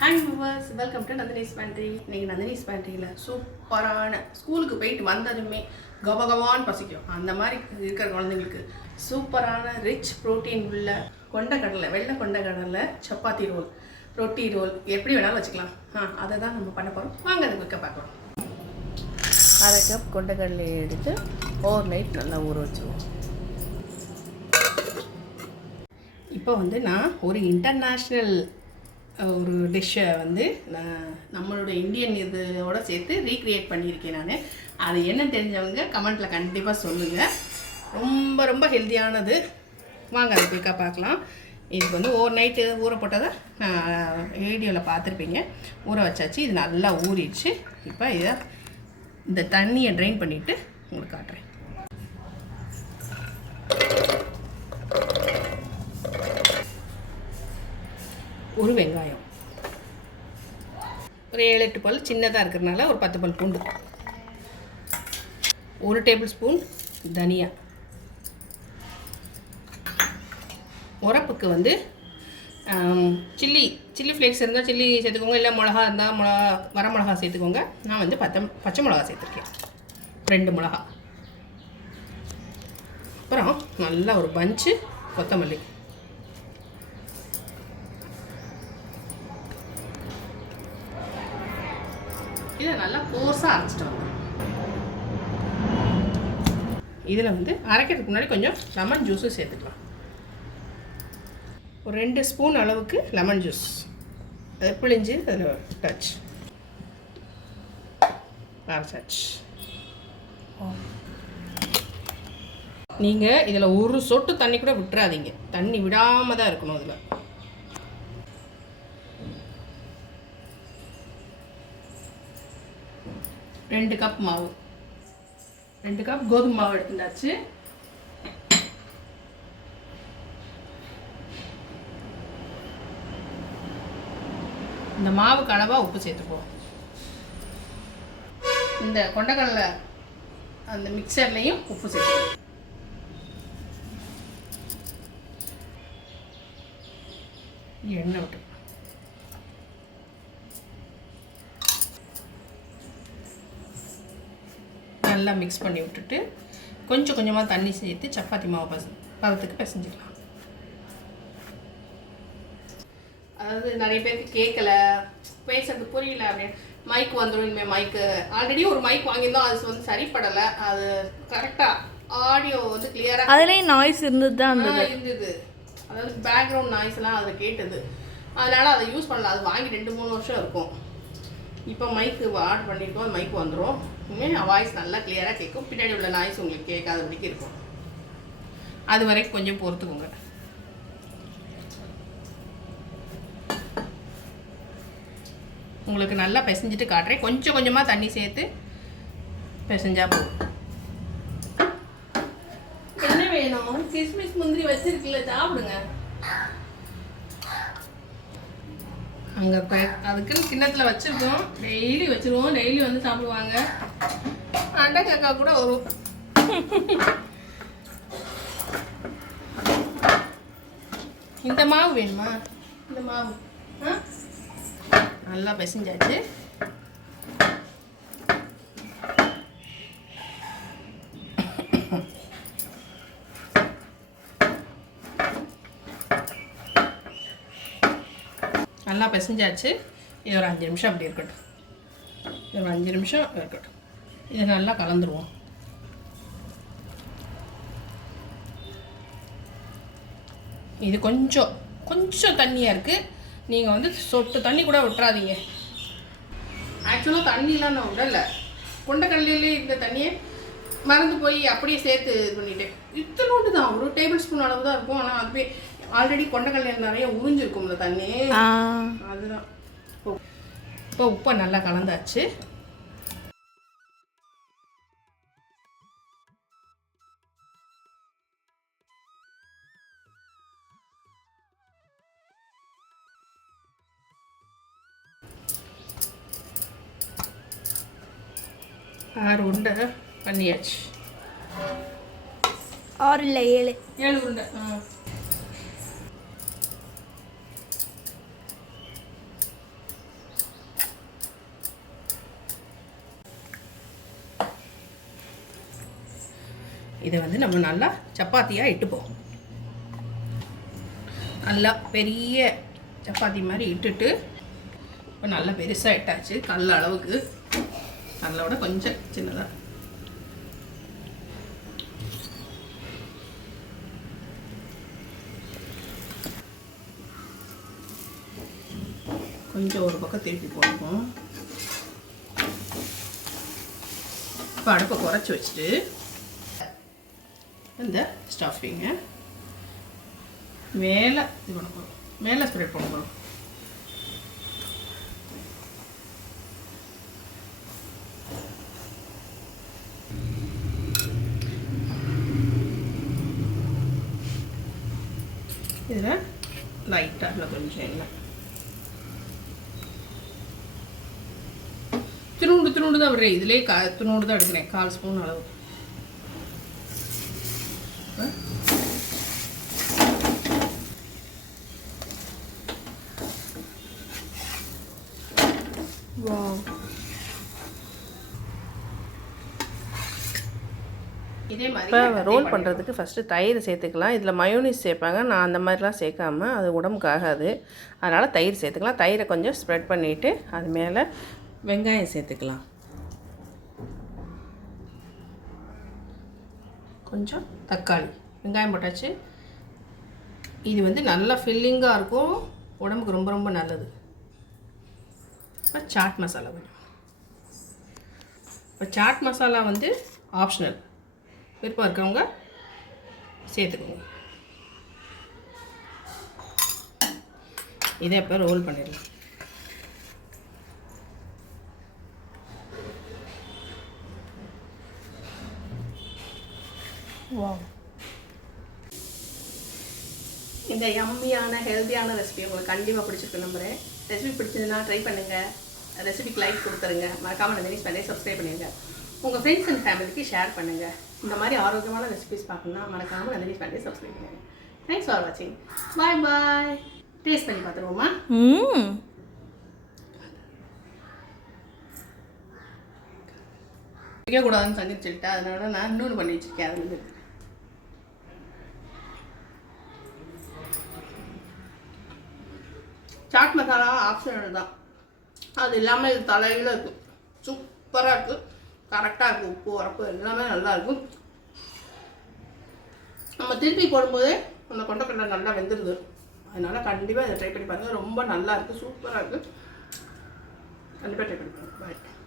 Hi movers welcome to Nandini's pantry இன்னைக்கு நந்தினிஸ் பேண்ட்ரியில் சூப்பரான ஸ்கூலுக்கு போயிட்டு வந்ததுமே கபகவான் பசிக்கும். அந்த மாதிரி இருக்கிற குழந்தைங்களுக்கு சூப்பரான ரிச் ப்ரோட்டீன் உள்ள கொண்டக்கடலை வெள்ளை கொண்டக்கடலை சப்பாத்தி ரோல் ரொட்டி ரோல் எப்படி வேணாலும் வச்சுக்கலாம். ஆ அதை தான் நம்ம பண்ண போகிறோம் வாங்க அது குக்க பார்க்குறோம் அரை கப் கொண்டக்கடலையை எடுத்து ஓவர் நைட் நல்லா ஊற வச்சுருவோம். இப்போ வந்து நான் ஒரு இன்டர்நேஷ்னல் ஒரு டிஷ்ஷை வந்து நான் நம்மளோட இந்தியன் இதோட சேர்த்து ரீக்ரியேட் பண்ணியிருக்கேன் நான். அது என்ன தெரிஞ்சவங்க கமெண்ட்டில் கண்டிப்பாக சொல்லுங்கள் ரொம்ப ரொம்ப ஹெல்த்தியானது வாங்க அது குயிக்காக பார்க்கலாம். இதுக்கு வந்து ஓவர் நைட்டு ஊற போட்டதை நான் வீடியோவில் பார்த்துருப்பீங்க. ஊற வச்சாச்சு. இது நல்லா ஊறிடுச்சு. இப்போ இதை இந்த தண்ணியை ட்ரைன் பண்ணிவிட்டு உங்களுக்கு காட்டுறேன். ஒரு வெங்காயம் ஒரு ஏழு எட்டு பல் சின்னதாக இருக்கிறனால ஒரு பத்து பல் பூண்டு. ஒரு டேபிள் ஸ்பூன் தனியா. உரப்புக்கு வந்து சில்லி சில்லி ஃப்ளேக்ஸ் இருந்தால் சில்லி சேர்த்துக்கோங்க இல்லை மிளகா இருந்தால் மிளகா வர மிளகா சேர்த்துக்கோங்க. நான் வந்து பத்தம் பச்சை மிளகா சேர்த்துருக்கேன். ரெண்டு மிளகா. அப்புறம் நல்லா ஒரு பஞ்சு கொத்தமல்லி. இதை நல்லா கோர்ஸாக அரைச்சிட்டு வரணும் இதில் வந்து அரைக்கிறதுக்கு முன்னாடி கொஞ்சம் லெமன் ஜூஸும் சேர்த்துக்கலாம். ஒரு ரெண்டு ஸ்பூன் அளவுக்கு லெமன் ஜூஸ் அதை பிழிஞ்சு அதில் டச் அரைச்சாச்சு. நீங்கள் இதில் ஒரு சொட்டு தண்ணி கூட விட்டுறாதீங்க. தண்ணி விடாமல் தான் இருக்கணும் இதில் ரெண்டு கப் மாவு. ரெண்டு கப் கோதுமை மாவு எடுத்துட்டாச்சு. இந்த மாவுக்கு அளவாக உப்பு சேர்த்துப்போம் இந்த கொண்டக்கடலை அந்த மிக்சர்லேயும் உப்பு சேர்த்துப்போம் எண்ணெய் விட்டு. நல்லா மிக்ஸ் பண்ணி விட்டுட்டு கொஞ்சம் கொஞ்சமாக தண்ணி சேர்த்து சப்பாத்தி மாவு பச பதத்துக்கு பிசைஞ்சிக்கலாம். அதாவது நிறைய பேருக்கு கேட்கல பேசுறது புரியல அப்படின்னு. மைக் வந்துடும் இனிமேல் மைக்கு ஆல்ரெடி ஒரு மைக் வாங்கியிருந்தோம் அது வந்து சரிப்படலை. அது கரெக்டாக ஆடியோ வந்து கிளியராக அதுலேயும் நாய்ஸ் இருந்தது தான் இருந்தது. அதாவது பேக்ரவுண்ட் நாய்ஸ் எல்லாம் அதில் கேட்டது. அதனால அதை யூஸ் பண்ணல. அது வாங்கி ரெண்டு மூணு வருஷம் இருக்கும். இப்போ மைக்கு ஆர்டர் பண்ணியிருக்கோம் மைக் வந்துடும் இனிமேல் வாய்ஸ் நல்லா கிளியராக கேட்கும் பின்னாடி உள்ள நாய்ஸ் உங்களுக்கு கேட்காதபடிக்கு இருக்கும். அது வரைக்கும் கொஞ்சம் பொறுத்துக்கோங்க. உங்களுக்கு நல்லா பிசைஞ்சிட்டு காட்டுறேன். கொஞ்சம் கொஞ்சமாக தண்ணி சேர்த்து பிசைஞ்சா போதும். என்ன வேணும்? கிஸ்மிஸ் முந்திரி வச்சிருக்குல்ல சாப்பிடுங்க. அங்கே அதுக்குன்னு கிண்ணத்தில் வச்சுருக்கோம். டெய்லி வச்சுருவோம். டெய்லி வந்து சாப்பிடுவாங்க. அண்டை காக்கா கூட வரும். இந்த மாவு வேணுமா? இந்த மாவு. ஆ? நல்லா பிசைஞ்சாச்சு. நல்லா பிசைஞ்சாச்சு. இது ஒரு அஞ்சு நிமிஷம் அப்படி இருக்கட்டும். இது ஒரு அஞ்சு நிமிஷம் இருக்கட்டும். இதை நல்லா கலந்துருவோம். இது கொஞ்சம் கொஞ்சம் தண்ணியாக இருக்குது நீங்கள் வந்து சொட்டு தண்ணி கூட விட்டுறாதீங்க. ஆக்சுவலாக தண்ணிலாம் நான் விடலை. கொண்டக்கடலையிலே இந்த தண்ணியை மறந்து போய் அப்படியே சேர்த்து இது பண்ணிட்டேன். இத்தனோண்டு தான். ஒரு டேபிள் ஸ்பூன் அளவு தான் இருக்கும். ஆனால் அதுவே ஆல்ரெடி கொண்டக்கடலையில் நிறைய உறிஞ்சிருக்கும்ல தண்ணி. அதுதான். இப்போ உப்பை நல்லா கலந்தாச்சு. ஆறு உருண்டை பண்ணியாச்சு. ஆறு இல்லை ஏழு. ஏழு உருண்டை ஆ. இதை வந்து நம்ம நல்லா சப்பாத்தியாக இட்டுப்போம். நல்லா பெரிய சப்பாத்தி மாதிரி இட்டுட்டு இப்போ நல்லா பெருசாக இட்டாச்சு கல் அளவுக்கு. அதோட கொஞ்சம் சின்னதாக கொஞ்சம் ஒரு பக்கம் திருப்பி போடுவோம் இப்போ அடுப்பை குறைச்சி வச்சுட்டு இந்த ஸ்டஃபிங்கை மேலே இது பண்ண போகிறோம் மேலே ஸ்ப்ரெட் பண்ண போகிறோம் இதில் லைட்டாக இல்லை கொஞ்சம் எண்ணெய் திருநூண்டு திருநூண்டு தான் விடுறேன் இதிலே கா திருநூண்டு தான் எடுக்கிறேன். கால் ஸ்பூன் அளவு வாவ் இதே மாதிரி இப்போ ரோல் பண்ணுறதுக்கு ஃபஸ்ட்டு தயிர் சேர்த்துக்கலாம். இதில் மயோனிஸ் சேர்ப்பாங்க. நான் அந்த மாதிரிலாம் சேர்க்காம அது உடம்புக்கு ஆகாது. அதனால் தயிர் சேர்த்துக்கலாம். தயிரை கொஞ்சம் ஸ்ப்ரெட் பண்ணிவிட்டு அது மேலே வெங்காயம் சேர்த்துக்கலாம். கொஞ்சம் தக்காளி. வெங்காயம் போட்டாச்சு. இது வந்து நல்லா ஃபில்லிங்காக இருக்கும். உடம்புக்கு ரொம்ப ரொம்ப நல்லது. இப்போ சாட் மசாலா கொஞ்சம். இப்போ சாட் மசாலா வந்து ஆப்ஷனல் விருப்பம் இருக்கிறவங்க சேர்த்துக்கோங்க. இதை இப்போ ரோல் பண்ணிடலாம். இந்த யம்மியான ஹெல்த்தியான ரெசிபி உங்களுக்கு கண்டிப்பாக பிடிச்சிருக்கு நம்புகிறேன் ரெசிபி பிடிச்சதுன்னா ட்ரை பண்ணுங்கள் ரெசிபிக்கு லைக் கொடுத்துருங்க. மறக்காமல் இந்த பண்ணி சப்ஸ்கிரைப் பண்ணிடுங்க. உங்கள் ஃப்ரெண்ட்ஸ் அண்ட் ஃபேமிலிக்கு ஷேர் பண்ணுங்கள் இந்த மாதிரி ஆரோக்கியமான ரெசிபிஸ் பார்க்கணும்னா மறக்காமல் மினிஸ் பண்ணி சப்ஸ்கிரைப் பண்ணுங்கள் தேங்க்ஸ் ஃபார் வாட்சிங் பாய் பாய் டேஸ்ட் பண்ணி பார்த்துருவோமா? ம் வைக்கக்கூடாதுன்னு தங்கி சொல்லிட்டேன் அதனால நான் இன்னொன்று பண்ணி வச்சிருக்கேன். அது வந்து சாட் மசாலா ஆப்ஷனல் தான். அது இல்லாமல் இது தலையில் இருக்கும். சூப்பராக இருக்குது கரெக்டாக இருக்குது உப்பு உரப்பு எல்லாமே நல்லாயிருக்கும் நம்ம திருப்பி போடும்போதே அந்த கொண்டக்கடலை நல்லா வெந்துடுது அதனால் கண்டிப்பாக இதை ட்ரை பண்ணி பாருங்கள் ரொம்ப நல்லா இருக்குது சூப்பராக இருக்குது கண்டிப்பாக ட்ரை பண்ணி பாருங்கள் பாய்